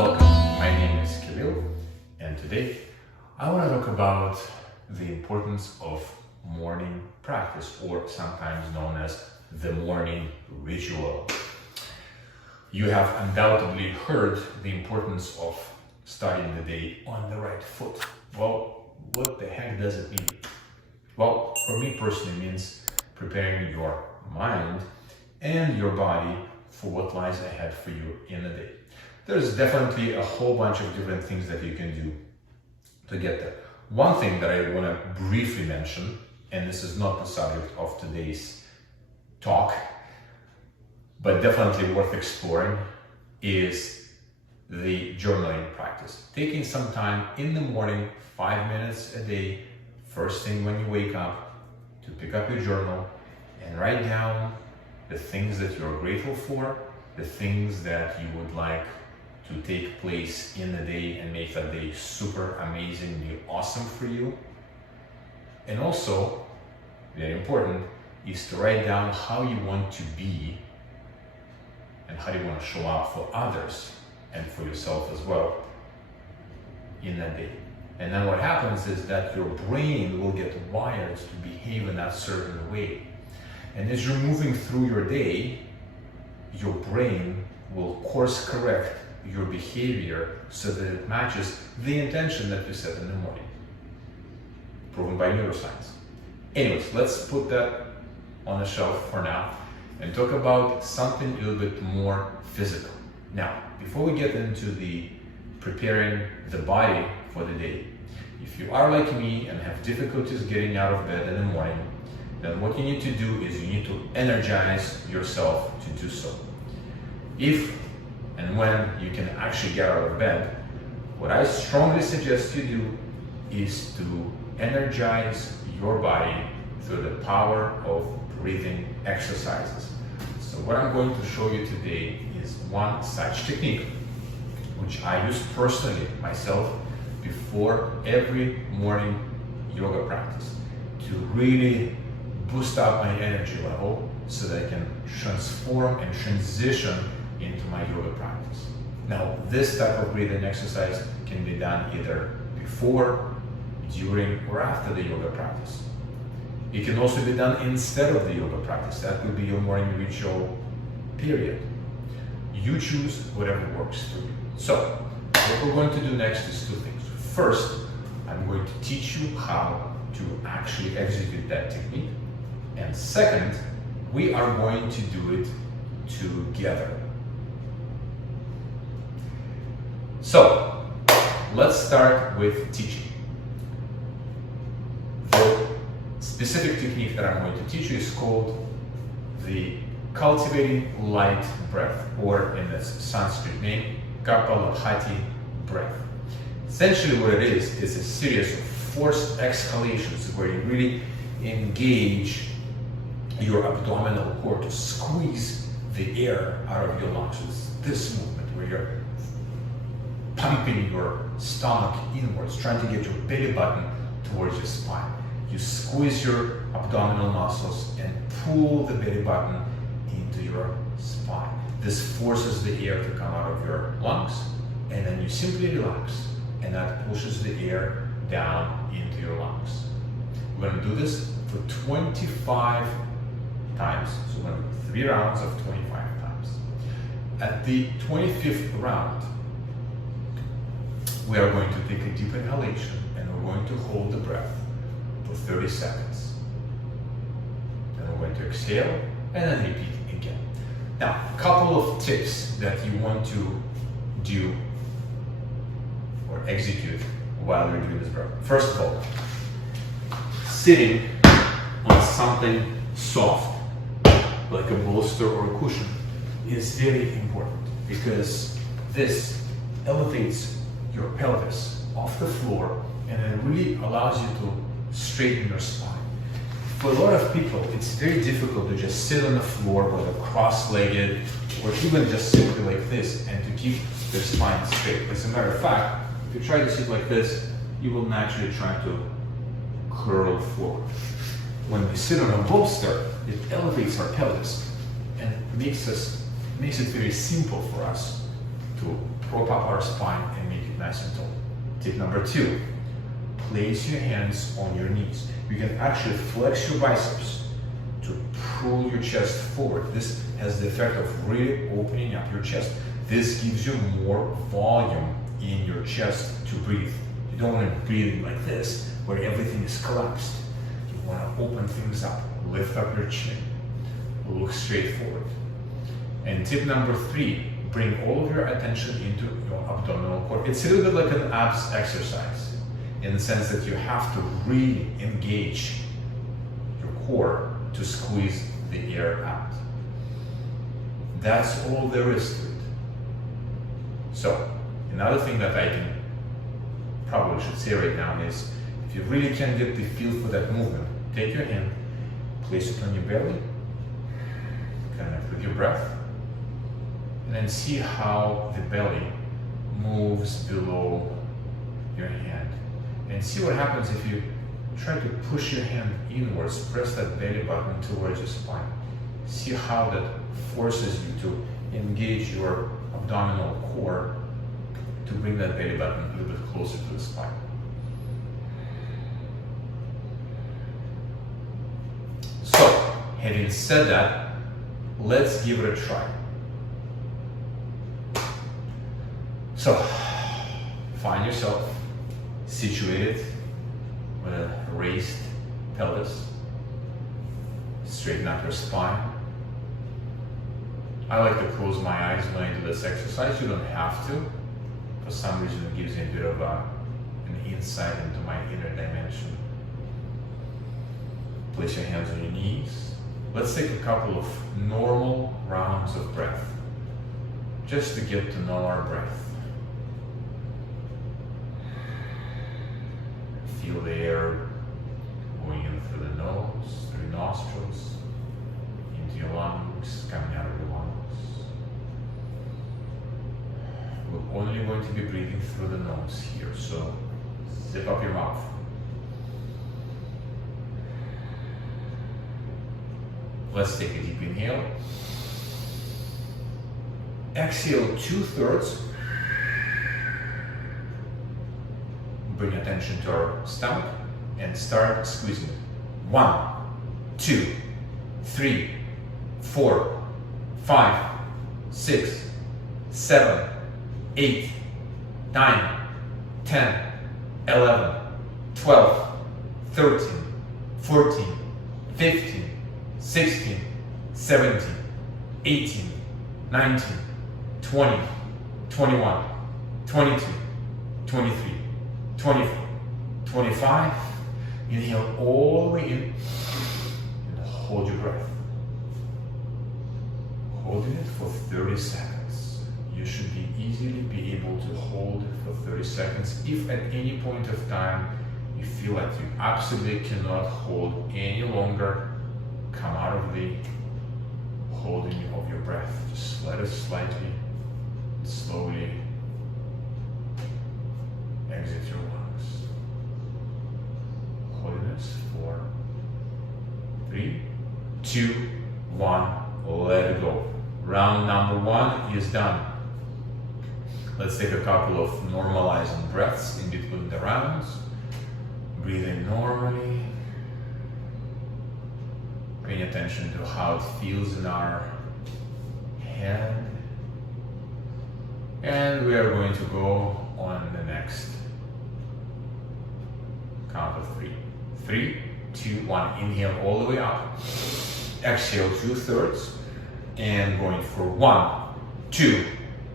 Welcome, my name is Kirill, and today I want to talk about the importance of morning practice, or sometimes known as the morning ritual. You have undoubtedly heard the importance of starting the day on the right foot. Well, what the heck does it mean? Well, for me personally, it means preparing your mind and your body for what lies ahead for you in the day. There's definitely a whole bunch of different things that you can do to get there. One thing that I want to briefly mention, and this is not the subject of today's talk, but definitely worth exploring, is the journaling practice. Taking some time in the morning, 5 minutes a day, first thing when you wake up, to pick up your journal and write down the things that you're grateful for, the things that you would like to take place in the day and make that day super amazingly awesome for you. And also, very important, is to write down how you want to be and how you want to show up for others and for yourself as well in that day. And then what happens is that your brain will get wired to behave in that certain way. And as you're moving through your day, your brain will course correct your behavior so that it matches the intention that you set in the morning. Proven by neuroscience. Anyways, let's put that on the shelf for now and talk about something a little bit more physical. Now, before we get into the preparing the body for the day, if you are like me and have difficulties getting out of bed in the morning, then what you need to do is you need to energize yourself to do so. If and when you can actually get out of bed, what I strongly suggest you do is to energize your body through the power of breathing exercises. So what I'm going to show you today is one such technique, which I use personally myself before every morning yoga practice to really boost up my energy level so that I can transform and transition into my yoga practice. Now, this type of breathing exercise can be done either before, during, or after the yoga practice. It can also be done instead of the yoga practice. That would be your morning ritual, period. You choose whatever works for you. So, what we're going to do next is two things. First, I'm going to teach you how to actually execute that technique. And second, we are going to do it together. So, let's start with teaching. The specific technique that I'm going to teach you is called the cultivating light breath, or in its Sanskrit name, Kapalabhati breath. Essentially what it is a series of forced exhalations where you really engage your abdominal cord to squeeze the air out of your lungs. It's this movement where you're pumping your stomach inwards, trying to get your belly button towards your spine. You squeeze your abdominal muscles and pull the belly button into your spine. This forces the air to come out of your lungs, and then you simply relax, and that pushes the air down into your lungs. We're going to do this for 25 times. So we're going to do 3 rounds of 25 times. At the 25th round, we are going to take a deep inhalation and we're going to hold the breath for 30 seconds. Then we're going to exhale and then repeat again. Now, a couple of tips that you want to do or execute while you're doing this breath. First of all, sitting on something soft, like a bolster or a cushion, is very important because this elevates your pelvis off the floor and it really allows you to straighten your spine. For a lot of people, it's very difficult to just sit on the floor, whether cross-legged or even just simply like this, and to keep their spine straight. As a matter of fact, if you try to sit like this, you will naturally try to curl forward. When we sit on a bolster, it elevates our pelvis and makes it very simple for us to prop up our spine and make it nice and tall. Tip number 2, place your hands on your knees. You can actually flex your biceps to pull your chest forward. This has the effect of really opening up your chest. This gives you more volume in your chest to breathe. You don't want to breathe like this, where everything is collapsed. You want to open things up, lift up your chin, look straight forward. And tip number 3, bring all of your attention into your abdominal core. It's a little bit like an abs exercise, in the sense that you have to really engage your core to squeeze the air out. That's all there is to it. So, another thing that I can probably should say right now is, if you really can get the feel for that movement, take your hand, place it on your belly, connect with your breath, and then see how the belly moves below your hand. And see what happens if you try to push your hand inwards, press that belly button towards your spine. See how that forces you to engage your abdominal core to bring that belly button a little bit closer to the spine. So, having said that, let's give it a try. So, find yourself situated with a raised pelvis. Straighten up your spine. I like to close my eyes when I do this exercise. You don't have to. For some reason, it gives me a bit of an insight into my inner dimension. Place your hands on your knees. Let's take a couple of normal rounds of breath, just to get to know our breath. Feel the air going in through the nose, through your nostrils, into your lungs, coming out of your lungs. We're only going to be breathing through the nose here, so zip up your mouth. Let's take a deep inhale. Exhale 2/3. Bring attention to our stomach and start squeezing it. 1, 2, 3, 4, 5, 6, 7, 8, 9, 10, 11, 12, 13, 14, 15, 16, 17, 18, 19, 20, 21, 22, 23, 24, 25. Inhale all the way in and hold your breath. Holding it for 30 seconds. You should easily be able to hold it for 30 seconds. If at any point of time you feel like you absolutely cannot hold any longer, come out of the holding of your breath. Just let it slightly, slowly exit your lungs. Holding this for 3, 2, 1, let it go. Round number 1 is done. Let's take a couple of normalizing breaths in between the rounds. Breathing normally. Paying attention to how it feels in our head. And we are going to go on the next count of 3. 3, 2, 1. Inhale all the way up. Exhale 2/3. And going for 1, 2,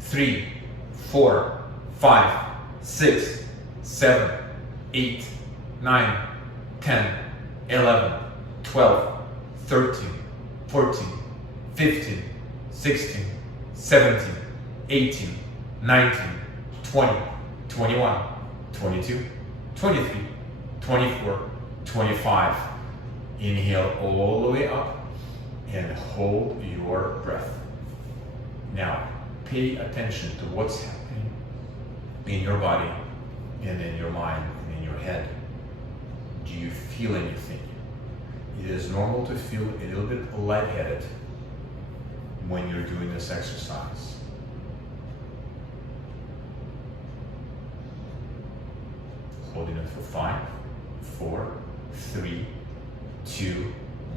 3, 4, 5, 6, 7, 8, 9, 10, 11, 12, 13, 14, 15, 16, 17, 18, 19, 20, 21, 22, 23, 24, 25. Inhale all the way up and hold your breath. Now, pay attention to what's happening in your body and in your mind and in your head. Do you feel anything? It is normal to feel a little bit lightheaded when you're doing this exercise. Holding it for 5, 4, 3, 2,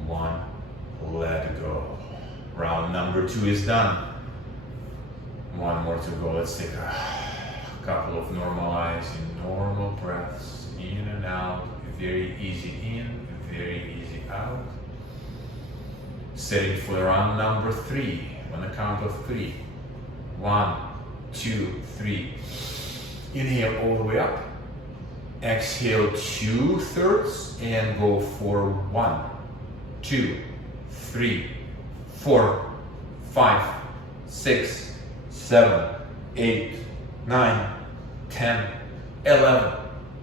1. Let go. Round number 2 is done. One more to go. Let's take a couple of normalizing, normal breaths in and out. Very easy in, very easy out. Setting for round number 3 on the count of 3. 1, 2, 3. Inhale all the way up. Exhale 2/3 and go for 1, 2, 3, 4, 5, 6, 7, 8, 9, 10, 11,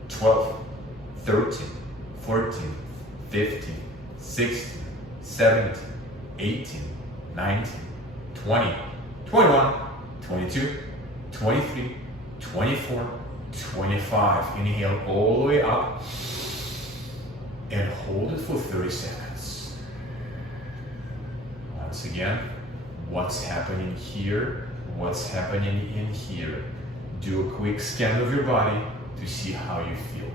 12, 13, 14, 15, 16, 17, 18, 19, 20, 21, 22, 23, 24, 25. Inhale all the way up and hold it for 30 seconds. Once again, what's happening here? What's happening in here? Do a quick scan of your body to see how you feel.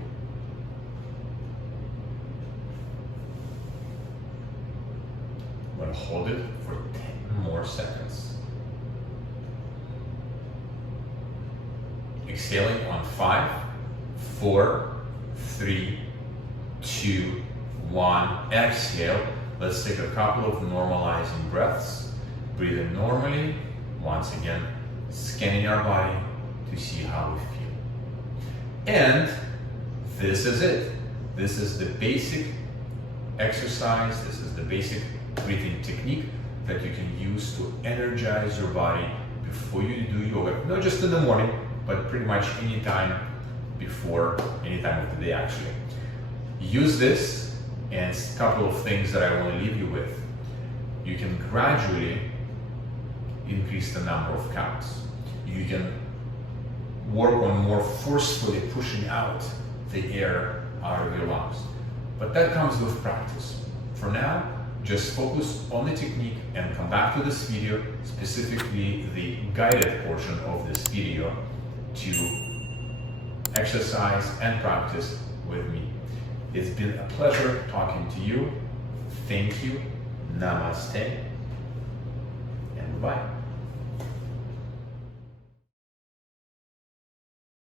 I'm going to hold it for 10 more seconds. Exhaling on 5, 4, 3, 2, 1. Exhale. Let's take a couple of normalizing breaths. Breathe in normally. Once again, scanning our body to see how we feel. And this is it. This is the basic exercise. This is the basic breathing technique that you can use to energize your body before you do yoga. Not just in the morning, but pretty much any time before, any time of the day actually. Use this, and a couple of things that I want to leave you with. You can gradually increase the number of counts. You can work on more forcefully pushing out the air out of your lungs. But that comes with practice. For now, just focus on the technique and come back to this video, specifically the guided portion of this video, to exercise and practice with me. It's been a pleasure talking to you. Thank you. Namaste. And bye-bye.